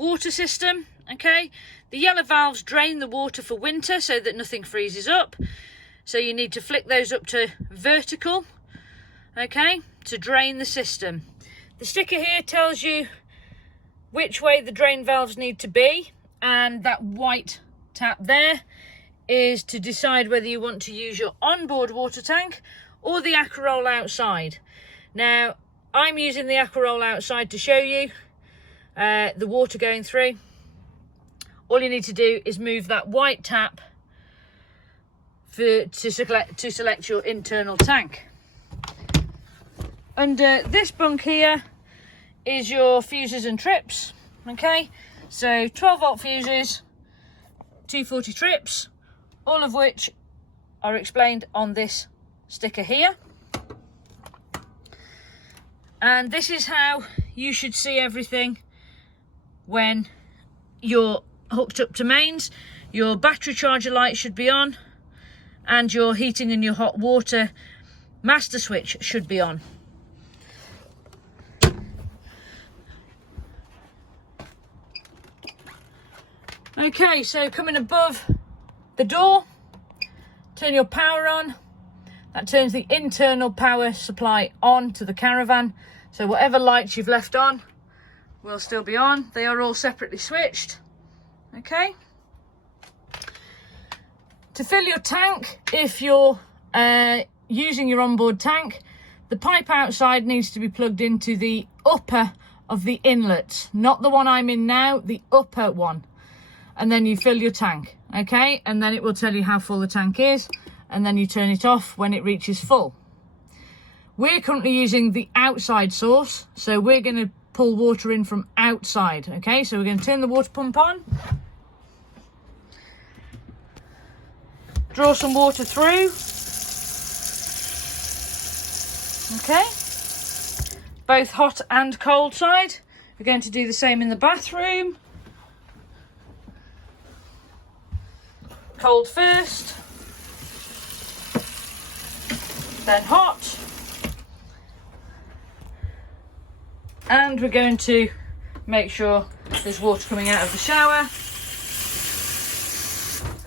water system. Okay, the yellow valves drain the water for winter so that nothing freezes up. So you need to flick those up to vertical, okay, to drain the system. The sticker here tells you which way the drain valves need to be, and that white tap there is to decide whether you want to use your onboard water tank or the Aquaroll outside. Now, I'm using the Aquaroll outside to show you the water going through. All you need to do is move that white tap to select your internal tank. Under this bunk here is your fuses and trips. Okay, so 12-volt fuses, 240 trips, all of which are explained on this sticker here. And this is how you should see everything when you're hooked up to mains. Your battery charger light should be on, and your heating and your hot water master switch should be on. Okay, so coming above the door, turn your power on. That turns the internal power supply on to the caravan. So whatever lights you've left on will still be on. They are all separately switched. Okay. To fill your tank, if you're using your onboard tank, the pipe outside needs to be plugged into the upper of the inlet, not the one I'm in now, the upper one. And then you fill your tank, okay? And then it will tell you how full the tank is, and then you turn it off when it reaches full. We're currently using the outside source, so we're going to pull water in from outside, okay? So we're going to turn the water pump on, draw some water through, okay? Both hot and cold side. We're going to do the same in the bathroom. Cold first, then hot, and we're going to make sure there's water coming out of the shower,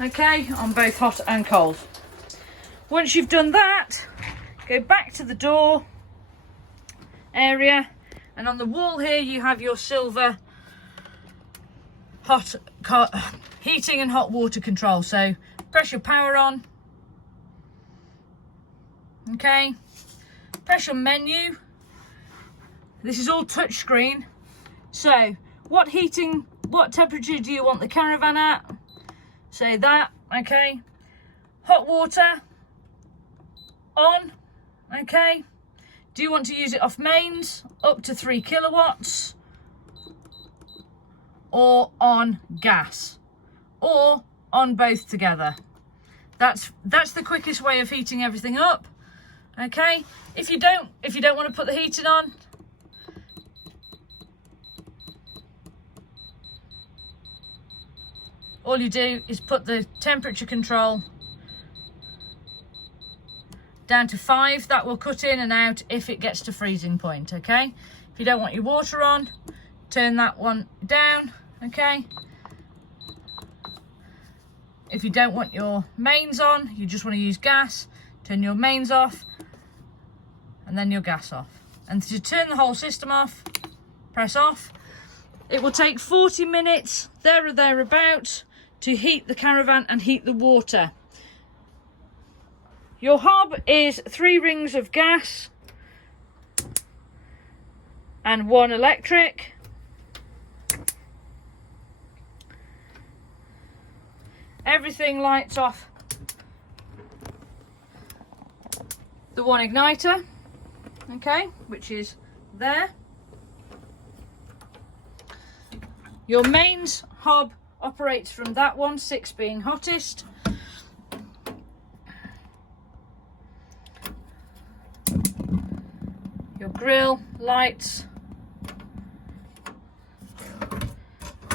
okay, on both hot and cold. Once you've done that, go back to the door area, and on the wall here you have your silver heating and hot water control. So press your power on, okay, press your menu. This is all touch screen. So what temperature do you want the caravan at? Say that, okay. Hot water on, okay. Do you want to use it off mains up to 3 kilowatts, or on gas, or on both together? That's the quickest way of heating everything up, okay? If you don't want to put the heating on, all you do is put the temperature control down to 5. That will cut in and out if it gets to freezing point, okay? If you don't want your water on, turn that one down, okay? If you don't want your mains on, you just want to use gas, turn your mains off and then your gas off. And to turn the whole system off, press off. It will take 40 minutes, there or thereabouts, to heat the caravan and heat the water. Your hob is 3 rings of gas and 1 electric. Everything lights off the 1 igniter, okay, which is there. Your mains hob operates from that one, 6 being hottest. Your grill lights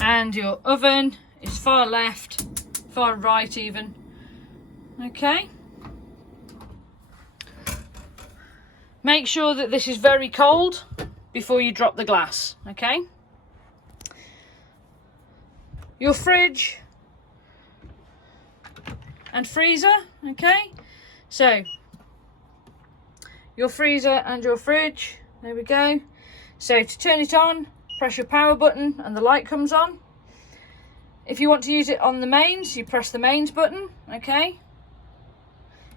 and your oven is far left, far right even, okay. Make sure that this is very cold before you drop the glass, okay. your fridge and freezer. Okay, so your freezer and your fridge, there we go. So to turn it on, press your power button and the light comes on. If you want to use it on the mains, you press the mains button. Okay,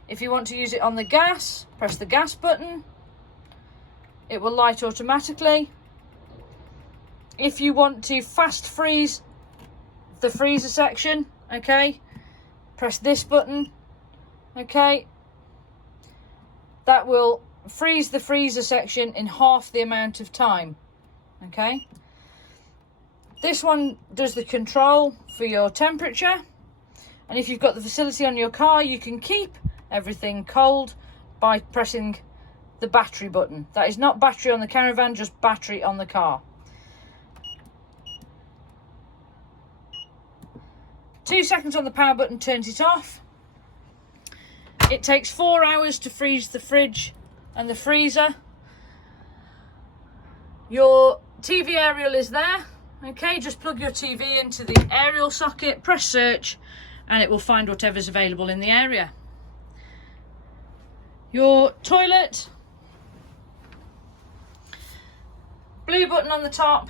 if you want to use it on the gas, press the gas button. It will light automatically. If you want to fast freeze the freezer section, okay, press this button. Okay, that will freeze the freezer section in half the amount of time. Okay, this one does the control for your temperature, and if you've got the facility on your car, you can keep everything cold by pressing the battery button. That is not battery on the caravan, just battery on the car. 2 seconds on the power button turns it off. It takes 4 hours to freeze the fridge and the freezer. Your TV aerial is there. Okay, just plug your TV into the aerial socket, press search, and it will find whatever's available in the area. Your toilet, blue button on the top,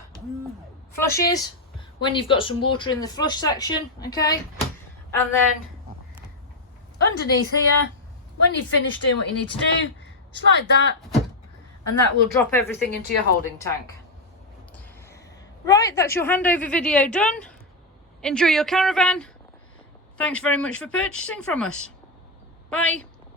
flushes when you've got some water in the flush section. Okay, and then underneath here, when you've finished doing what you need to do, slide that, and that will drop everything into your holding tank. Right, that's your handover video done. Enjoy your caravan. Thanks very much for purchasing from us. Bye.